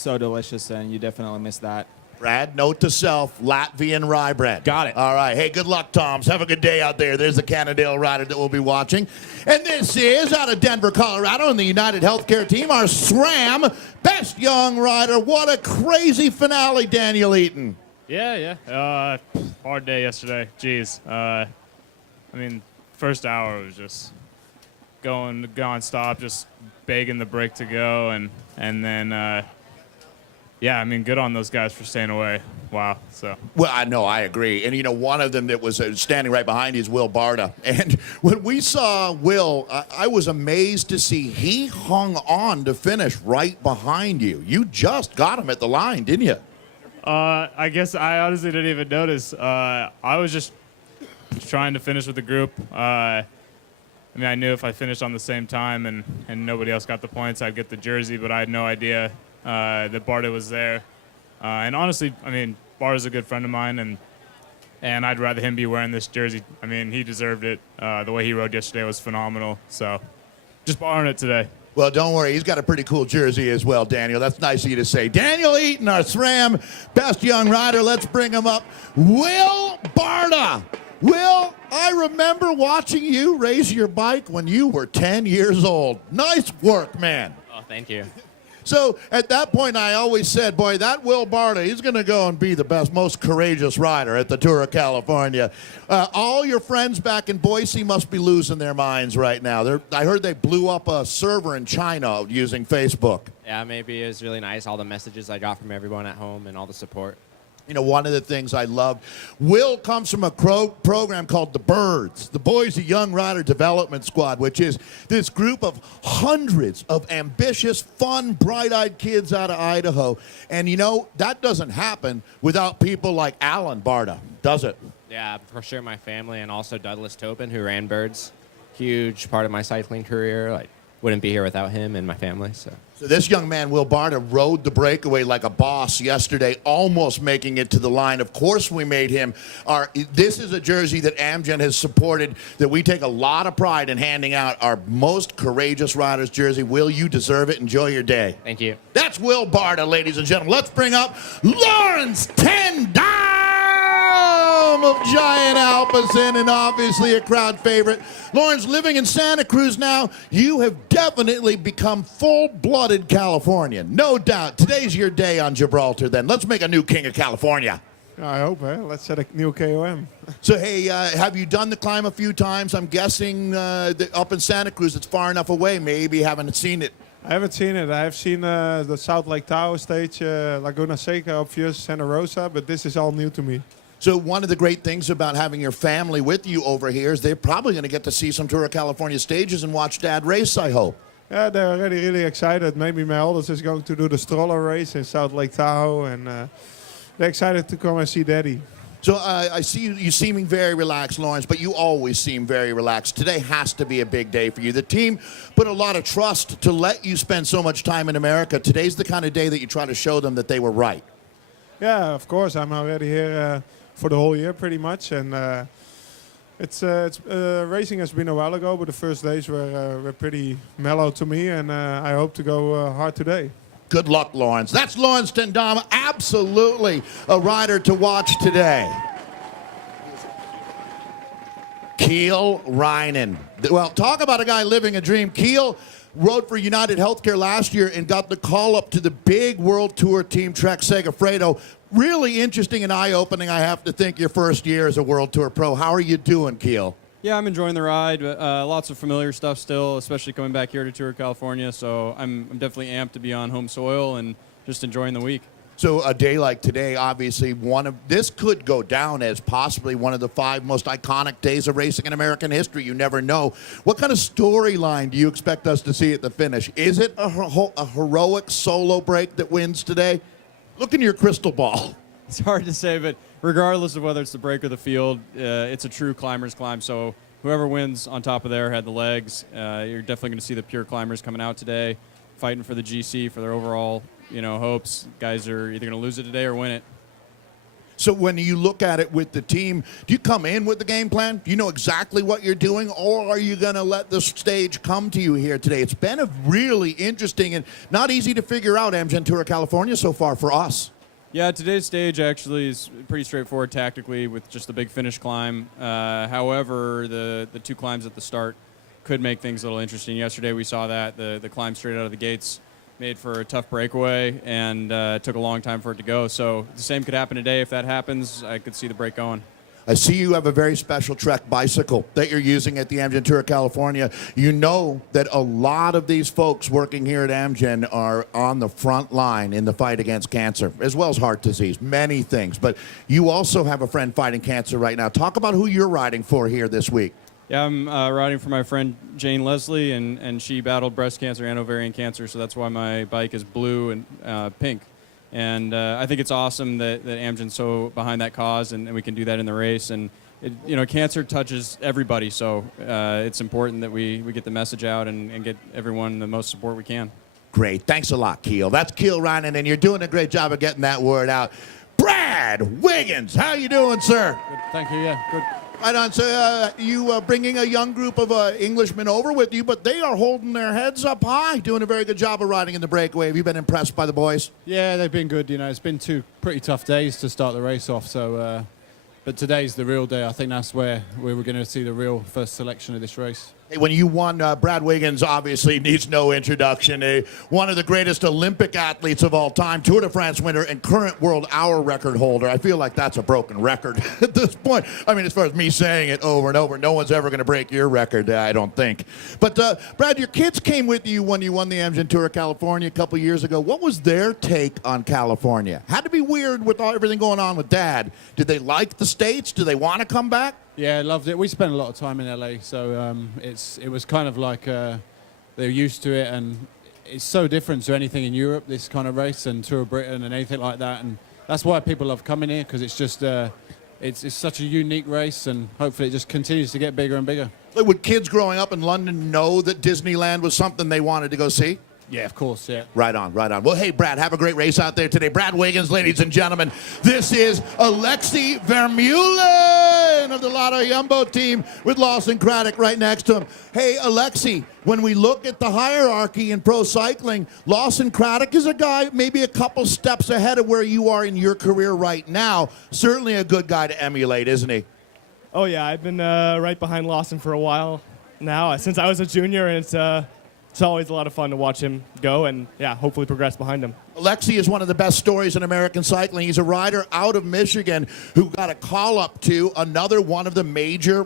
so delicious, and you definitely miss that. Brad, note to self, Latvian rye bread. Got it. All right. Hey, good luck, Toms. Have a good day out there. There's the Cannondale rider that we'll be watching. And this is out of Denver, Colorado, and the United Healthcare team, our SRAM Best Young Rider. What a crazy finale, Daniel Eaton. Yeah. Hard day yesterday. Jeez. I mean, first hour was just going stop, just begging the break to go, and then yeah, I mean, good on those guys for staying away. Wow. So. Well, I know, I agree. And, you know, one of them that was standing right behind you is Will Barta. And when we saw Will, I was amazed to see he hung on to finish right behind you. You just got him at the line, didn't you? I guess I honestly didn't even notice. I was just trying to finish with the group. I mean, I knew if I finished on the same time and nobody else got the points, I'd get the jersey, but I had no idea that Barta was there. And honestly, I mean, Barta's a good friend of mine, and I'd rather him be wearing this jersey. I mean, he deserved it. The way he rode yesterday was phenomenal. So just borrowing it today. Well, don't worry. He's got a pretty cool jersey as well, Daniel. That's nice of you to say. Daniel Eaton, our SRAM Best Young Rider. Let's bring him up. Will Barta. Will, I remember watching you race your bike when you were 10 years old. Nice work, man. Oh, thank you. So at that point, I always said, boy, that Will Barta, he's going to go and be the best, most courageous rider at the Tour of California. All your friends back in Boise must be losing their minds right now. I heard they blew up a server in China using Facebook. Yeah, maybe it was really nice, all the messages I got from everyone at home and all the support. You know, one of the things I loved, Will comes from a program called The Birds, the Boise Young Rider Development Squad, which is this group of hundreds of ambitious, fun, bright-eyed kids out of Idaho. And, you know, that doesn't happen without people like Alan Barta, does it? Yeah, for sure my family and also Douglas Tobin, who ran Birds. Huge part of my cycling career. Like, wouldn't be here without him and my family, so. So this young man, Will Barta, rode the breakaway like a boss yesterday, almost making it to the line. Of course we made him this is a jersey that Amgen has supported, that we take a lot of pride in handing out, our most courageous riders jersey. Will, you deserve it. Enjoy your day. Thank you. That's Will Barta, ladies and gentlemen. Let's bring up Lawrence Tendam of Giant Alpecin, and obviously a crowd favorite. Lawrence, living in Santa Cruz now, you have definitely become full-blooded Californian. No doubt. Today's your day on Gibraltar, then. Let's make a new king of California. I hope, eh? Let's set a new KOM. So, hey, have you done the climb a few times? I'm guessing up in Santa Cruz, it's far enough away. Maybe you haven't seen it. I haven't seen it. I have seen the South Lake Tahoe stage, Laguna Seca, obvious, Santa Rosa, but this is all new to me. So one of the great things about having your family with you over here is they're probably going to get to see some Tour of California stages and watch Dad race, I hope. Yeah, they're already really excited. Maybe my oldest is going to do the stroller race in South Lake Tahoe, and they're excited to come and see Daddy. So I see you seeming very relaxed, Lawrence, but you always seem very relaxed. Today has to be a big day for you. The team put a lot of trust to let you spend so much time in America. Today's the kind of day that you try to show them that they were right. Yeah, of course. I'm already here for the whole year pretty much, and Racing has been a while ago, but the first days were pretty mellow to me, and I hope to go hard today. Good luck, Lawrence. That's Lawrence Tendama, absolutely a rider to watch today. Kiel Reinen. Well, talk about a guy living a dream. Kiel rode for United Healthcare last year and got the call up to the big World Tour team, TREK-SEGAFREDO. Really interesting and eye-opening, I have to think, your first year as a World Tour pro. How are you doing, Kiel? Yeah, I'm enjoying the ride. Lots of familiar stuff still, especially coming back here to Tour California. So I'm definitely amped to be on home soil and just enjoying the week. So a day like today, obviously, this could go down as possibly one of the 5 most iconic days of racing in American history. You never know. What kind of storyline do you expect us to see at the finish? Is it a heroic solo break that wins today? Look in your crystal ball. It's hard to say, but regardless of whether it's the break or the field, it's a true climber's climb. So whoever wins on top of there had the legs. You're definitely going to see the pure climbers coming out today, fighting for the GC, for their overall hopes. Guys are either going to lose it today or win it. So when you look at it with the team, do you come in with the game plan? Do you know exactly what you're doing, or are you going to let the stage come to you here today? It's been a really interesting and not easy to figure out Amgen Tour of California so far for us. Yeah, today's stage actually is pretty straightforward tactically with just the big finish climb. However, the 2 climbs at the start could make things a little interesting. Yesterday we saw that, the climb straight out of the gates made for a tough breakaway, and it took a long time for it to go. So the same could happen today. If that happens, I could see the break going. I see you have a very special Trek bicycle that you're using at the Amgen Tour of California. You know that a lot of these folks working here at Amgen are on the front line in the fight against cancer, as well as heart disease, many things. But you also have a friend fighting cancer right now. Talk about who you're riding for here this week. Yeah, I'm riding for my friend Jane Leslie, and she battled breast cancer and ovarian cancer, so that's why my bike is blue and pink. And I think it's awesome that Amgen's so behind that cause, and we can do that in the race. And cancer touches everybody, so it's important that we get the message out and get everyone the most support we can. Great. Thanks a lot, Kiel. That's Kiel Reinen, and you're doing a great job of getting that word out. Brad Wiggins, how you doing, sir? Good. Thank you. Yeah, good. Right on. So you bringing a young group of Englishmen over with you, but they are holding their heads up high, doing a very good job of riding in the breakaway. Have you been impressed by the boys? Yeah, they've been good. It's been 2 pretty tough days to start the race off. So, but today's the real day. I think that's where we were going to see the real first selection of this race. Hey, when you won, Brad Wiggins obviously needs no introduction. One of the greatest Olympic athletes of all time, Tour de France winner and current world hour record holder. I feel like that's a broken record at this point. I mean, as far as me saying it over and over, no one's ever going to break your record, I don't think. But Brad, your kids came with you when you won the Amgen Tour of California a couple years ago. What was their take on California? Had to be weird with everything going on with Dad. Did they like the States? Do they want to come back? Yeah, loved it. We spent a lot of time in LA, so it was kind of like they're used to it, and it's so different to anything in Europe, this kind of race, and Tour of Britain and anything like that, and that's why people love coming here, because it's just it's such a unique race, and hopefully it just continues to get bigger and bigger. Would kids growing up in London know that Disneyland was something they wanted to go see? Yeah, of course, yeah. Right on, right on. Well, hey, Brad, have a great race out there today. Brad Wiggins, ladies and gentlemen. This is Alexei Vermeulen of the Lotto Jumbo team with Lawson Craddock right next to him. Hey, Alexei, when we look at the hierarchy in pro cycling, Lawson Craddock is a guy maybe a couple steps ahead of where you are in your career right now. Certainly a good guy to emulate, isn't he? Oh, yeah, I've been right behind Lawson for a while now, since I was a junior, and it's always a lot of fun to watch him go and, yeah, hopefully progress behind him. Alexei is one of the best stories in American cycling. He's a rider out of Michigan who got a call up to another one of the major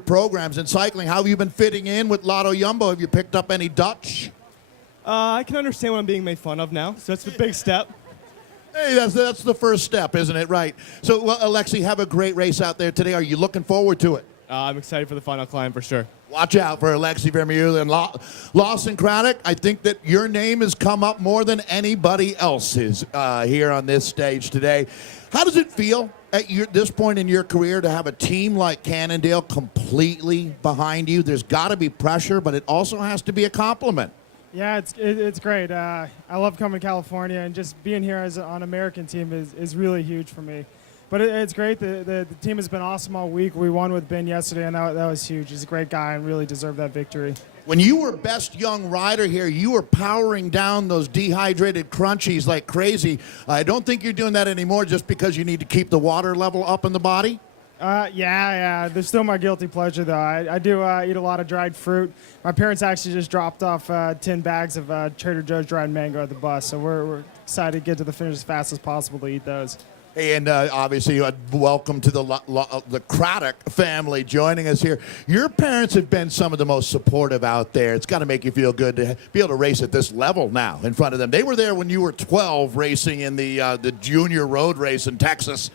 programs in cycling. How have you been fitting in with Lotto Jumbo? Have you picked up any Dutch? I can understand when I'm being made fun of now, so it's a big step. Hey, that's the first step, isn't it? Right. So, well, Alexei, have a great race out there today. Are you looking forward to it? I'm excited for the final climb for sure. Watch out for Alexei Vermeulen and Lawson Craddock. I think that your name has come up more than anybody else's here on this stage today. How does it feel at this point in your career to have a team like Cannondale completely behind you? There's got to be pressure, but it also has to be a compliment. Yeah, it's great. I love coming to California, and just being here on an American team is really huge for me. but it's great. The team has been awesome all week. We won with Ben yesterday, and that was huge. He's a great guy and really deserved that victory. When you were best young rider here, you were powering down those dehydrated crunchies like crazy. I don't think you're doing that anymore just because you need to keep the water level up in the body? Yeah. There's still my guilty pleasure, though. I do eat a lot of dried fruit. My parents actually just dropped off 10 bags of Trader Joe's dried mango at the bus, so we're excited to get to the finish as fast as possible to eat those. Hey, and obviously, welcome to the Craddock family joining us here. Your parents have been some of the most supportive out there. It's got to make you feel good to be able to race at this level now in front of them. They were there when you were 12 racing in the junior road race in Texas.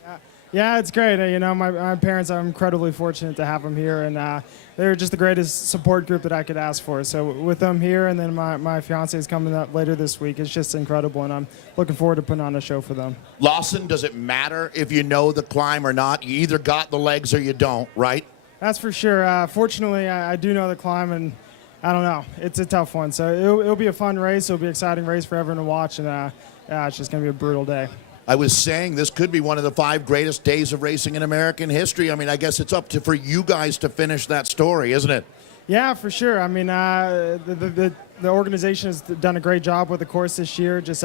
Yeah, it's great. My parents, I'm incredibly fortunate to have them here, and they're just the greatest support group that I could ask for. So with them here, and then my fiance is coming up later this week, it's just incredible, and I'm looking forward to putting on a show for them. Lawson, does it matter if you know the climb or not? You either got the legs or you don't, right? That's for sure. Fortunately, I do know the climb, and I don't know. It's a tough one. So it'll be a fun race. It'll be an exciting race for everyone to watch, and it's just going to be a brutal day. I was saying this could be one of the 5 greatest days of racing in American history. I mean, I guess it's up for you guys to finish that story, isn't it? Yeah, for sure. I mean, the organization has done a great job with the course this year, just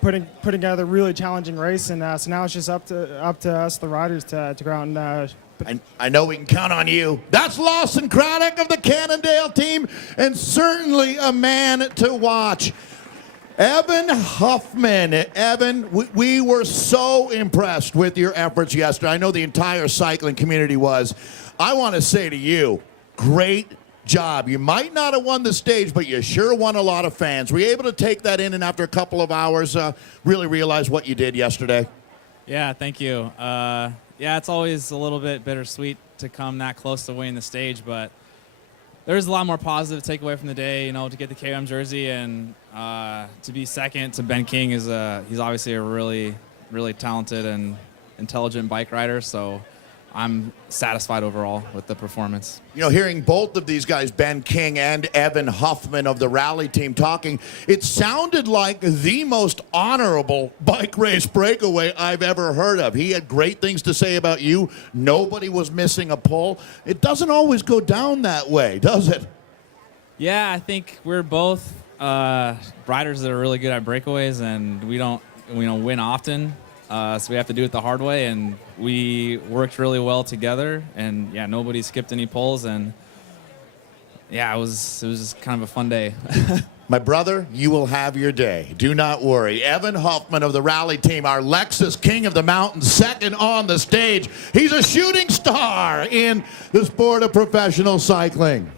putting together a really challenging race, and so now it's just up to us, the riders, to go out and. I know we can count on you. That's Lawson Craddock of the Cannondale team, and certainly a man to watch. Evan Huffman. Evan, we were so impressed with your efforts yesterday. I know the entire cycling community was. I want to say to you, great job. You might not have won the stage, but you sure won a lot of fans. Were you able to take that in and after a couple of hours really realize what you did yesterday? Yeah, thank you. Yeah, it's always a little bit bittersweet to come that close to winning the stage, but there's a lot more positive to take away from the day, to get the KOM jersey and to be second to Ben King he's obviously a really, really talented and intelligent bike rider, so I'm satisfied overall with the performance. Hearing both of these guys, Ben King and Evan Huffman of the rally team talking, it sounded like the most honorable bike race breakaway I've ever heard of. He had great things to say about you. Nobody was missing a pull. It doesn't always go down that way, does it? Yeah, I think we're both riders that are really good at breakaways, and we don't win often. So we have to do it the hard way, and we worked really well together, and yeah, nobody skipped any poles, and yeah, it was just kind of a fun day. My brother, you will have your day. Do not worry. Evan Huffman of the rally team, our Lexus King of the Mountain, second on the stage. He's a shooting star in the sport of professional cycling.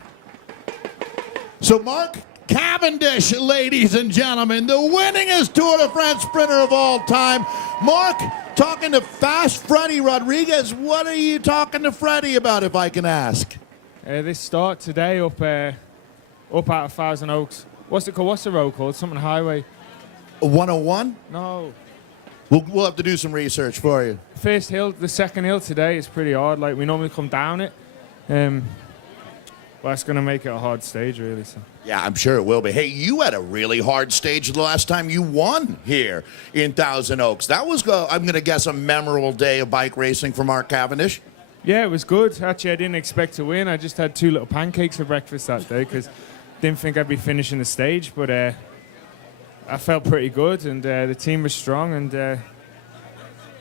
So Mark Cavendish, ladies and gentlemen, the winningest Tour de France sprinter of all time. Mark, talking to Fast Freddie Rodriguez. What are you talking to Freddie about, if I can ask? This start today up out of Thousand Oaks. What's it called? What's the road called? Something highway. 101? No. We'll have to do some research for you. First hill, the second hill today is pretty hard. Like, we normally come down it. Well, that's going to make it a hard stage, really. So. Yeah, I'm sure it will be. Hey, you had a really hard stage the last time you won here in Thousand Oaks. That was, I'm going to guess, a memorable day of bike racing for Mark Cavendish. Yeah, it was good. Actually, I didn't expect to win. I just had 2 little pancakes for breakfast that day because didn't think I'd be finishing the stage. But I felt pretty good, and the team was strong, and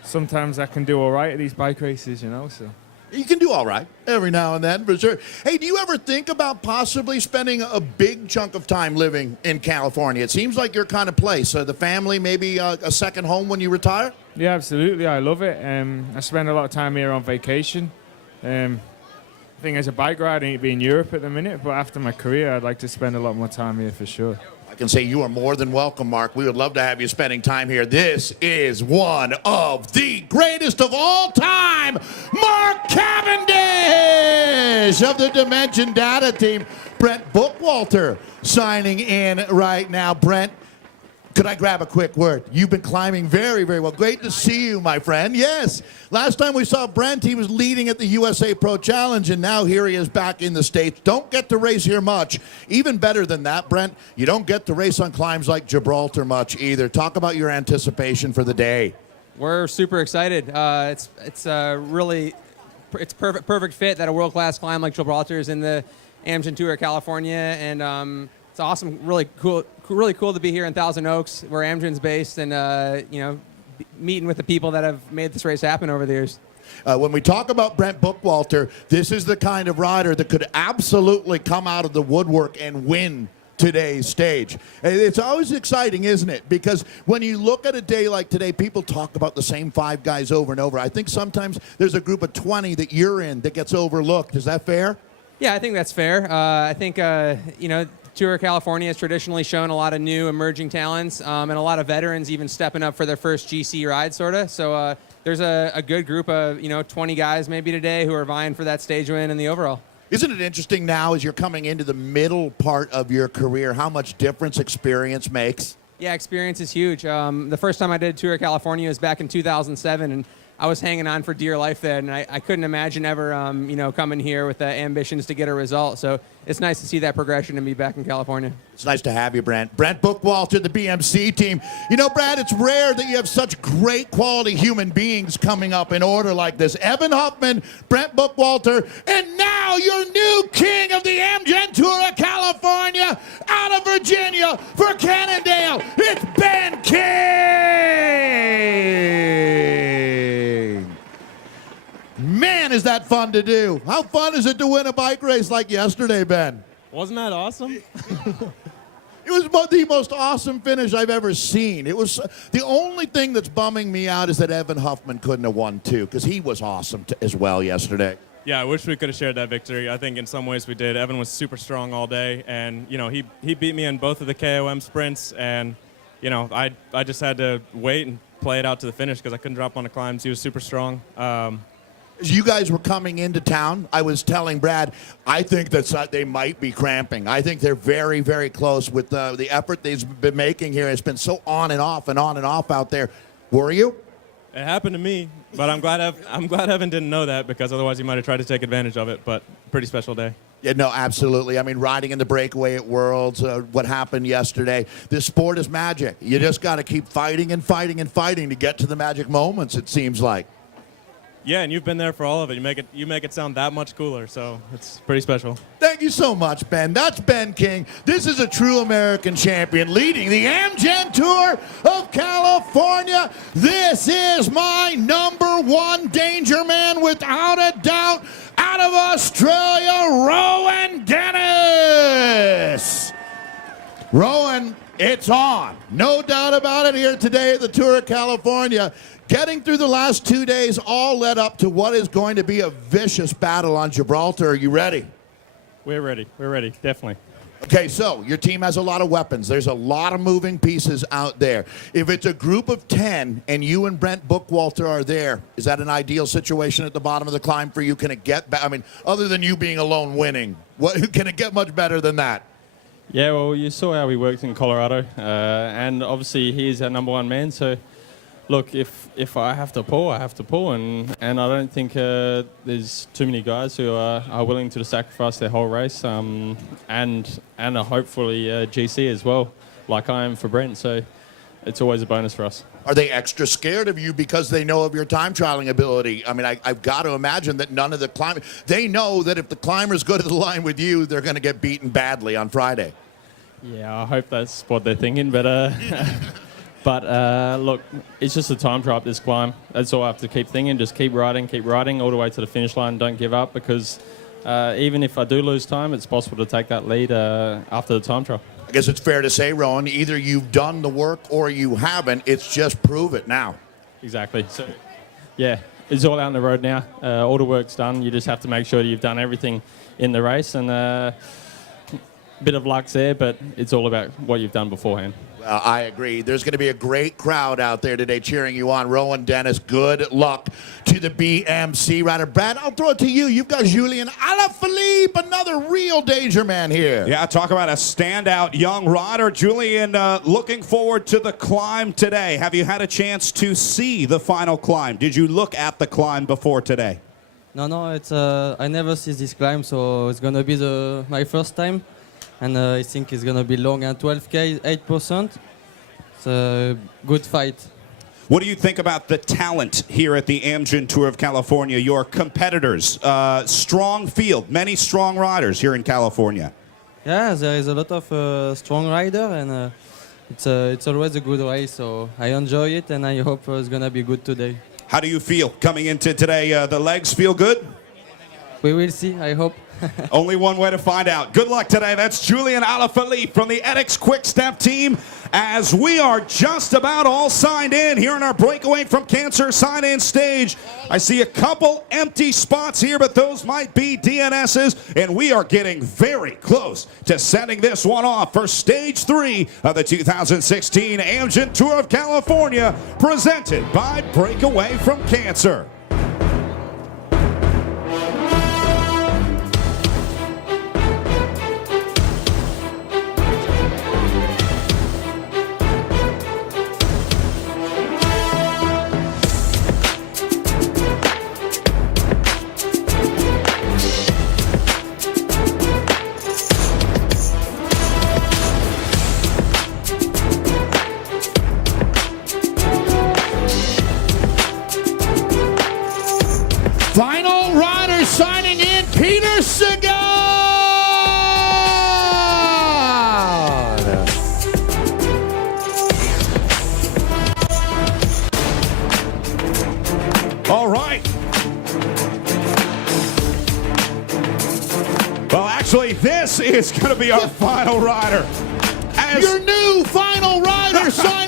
sometimes I can do all right at these bike races, So. You can do all right every now and then, for sure. Hey, do you ever think about possibly spending a big chunk of time living in California? It seems like your kind of place. The family, maybe a second home when you retire? Yeah, absolutely. I love it. I spend a lot of time here on vacation. I think as a bike rider, I need to be in Europe at the minute, but after my career, I'd like to spend a lot more time here for sure. I can say you are more than welcome, Mark. We would love to have you spending time here. This is one of the greatest of all time, Mark Cavendish of the Dimension Data team. Brent Bookwalter signing in right now. Brent, could I grab a quick word? You've been climbing very, very well. Great to see you, my friend. Yes. Last time we saw Brent, he was leading at the USA Pro Challenge, and now here he is back in the States. Don't get to race here much. Even better than that, Brent, you don't get to race on climbs like Gibraltar much either. Talk about your anticipation for the day. We're super excited. It's perfect fit that a world-class climb like Gibraltar is in the Amgen Tour of California, and it's awesome. Really cool to be here in Thousand Oaks, where Amgen's based, and meeting with the people that have made this race happen over the years. When we talk about Brent Bookwalter, this is the kind of rider that could absolutely come out of the woodwork and win today's stage. It's always exciting, isn't it? Because when you look at a day like today, people talk about the same 5 guys over and over. I think sometimes there's a group of 20 that you're in that gets overlooked. Is that fair? Yeah, I think that's fair. I think, Tour of California has traditionally shown a lot of new emerging talents and a lot of veterans even stepping up for their first GC ride, sort of. So there's a good group of, 20 guys maybe today who are vying for that stage win in the overall. Isn't it interesting now as you're coming into the middle part of your career how much difference experience makes? Yeah, experience is huge. The first time I did Tour of California was back in 2007, and I was hanging on for dear life then, and I couldn't imagine ever, coming here with the ambitions to get a result. So it's nice to see that progression and be back in California. It's nice to have you, Brent. Brent Bookwalter, the BMC team. You know, Brad, it's rare that you have such great quality human beings coming up in order like this. Evan Huffman, Brent Bookwalter, and now your new king of the Amgen Tour of California, out of Virginia for Cannondale, it's Ben King. Man, is that fun to do. How fun is it to win a bike race like yesterday, Ben? Wasn't that awesome? It was the most awesome finish I've ever seen. It was the only thing that's bumming me out is that Evan Huffman couldn't have won too, because he was awesome as well yesterday. Yeah, I wish we could have shared that victory. I think in some ways we did. Evan was super strong all day, and he beat me in both of the KOM sprints, and I just had to wait and play it out to the finish because I couldn't drop on the climbs. He was super strong. As you guys were coming into town, I was telling Brad, I think that they might be cramping. I think they're very, very close with the effort they've been making here. It's been so on and off out there. Were you? It happened to me, but I'm glad Evan didn't know that, because otherwise he might have tried to take advantage of it. But pretty special day. Yeah, no, absolutely. I mean, riding in the breakaway at Worlds, what happened yesterday, this sport is magic. You just got to keep fighting and fighting and fighting to get to the magic moments, it seems like. Yeah, and you've been there for all of it. You make it sound that much cooler, so it's pretty special. Thank you so much, Ben. That's Ben King. This is a true American champion leading the Amgen Tour of California. This is my #1 danger man, without a doubt, out of Australia, Rowan Dennis. Rowan, it's on. No doubt about it here today at the Tour of California. Getting through the last 2 days all led up to what is going to be a vicious battle on Gibraltar. Are you ready? We're ready. We're ready, definitely. Okay, so your team has a lot of weapons. There's a lot of moving pieces out there. If it's a group of 10 and you and Brent Bookwalter are there, is that an ideal situation at the bottom of the climb for you? Can it get I mean, other than you being alone winning, can it get much better than that? Yeah, well, you saw how we worked in Colorado, and obviously he's our #1 man, so look, if I have to pull, I have to pull, and I don't think there's too many guys who are willing to sacrifice their whole race, and hopefully GC as well, like I am for Brent. So it's always a bonus for us. Are they extra scared of you because they know of your time trialing ability? I mean, I've got to imagine that none of the climbers, they know that if the climbers go to the line with you, they're going to get beaten badly on Friday. Yeah, I hope that's what they're thinking, but but look, it's just a time trial up this climb. That's all I have to keep thinking. Just keep riding all the way to the finish line. Don't give up, because even if I do lose time, it's possible to take that lead after the time trial. I guess it's fair to say, Rowan, either you've done the work or you haven't. It's just prove it now. Exactly. So, yeah, it's all out on the road now. All the work's done. You just have to make sure that you've done everything in the race, and bit of luck's there, but it's all about what you've done beforehand. I agree. There's going to be a great crowd out there today cheering you on. Rowan Dennis, good luck to the BMC rider. Brad, I'll throw it to you. You've got Julien Alaphilippe, another real danger man here. Yeah, talk about a standout young rider. Julien, looking forward to the climb today. Have you had a chance to see the final climb? Did you look at the climb before today? No, it's I never see this climb, so it's going to be my first time. And I think it's going to be long, and 12K, 8%. It's a good fight. What do you think about the talent here at the Amgen Tour of California? Your competitors, strong field, many strong riders here in California. Yeah, there is a lot of strong rider, and it's always a good race. So I enjoy it, and I hope it's gonna be good today. How do you feel coming into today? The legs feel good? We will see. I hope. Only one way to find out. Good luck today. That's Julian Alaphilippe from the ETIXX-QUICK-STEP team, as we are just about all signed in here in our Breakaway from Cancer sign-in stage. I see a couple empty spots here, but those might be DNSs, and we are getting very close to sending this one off for Stage 3 of the 2016 Amgen Tour of California, presented by Breakaway from Cancer. Final rider signing in, Peter Sagan! All right. Well, actually, this is going to be our final rider. Your new final rider signing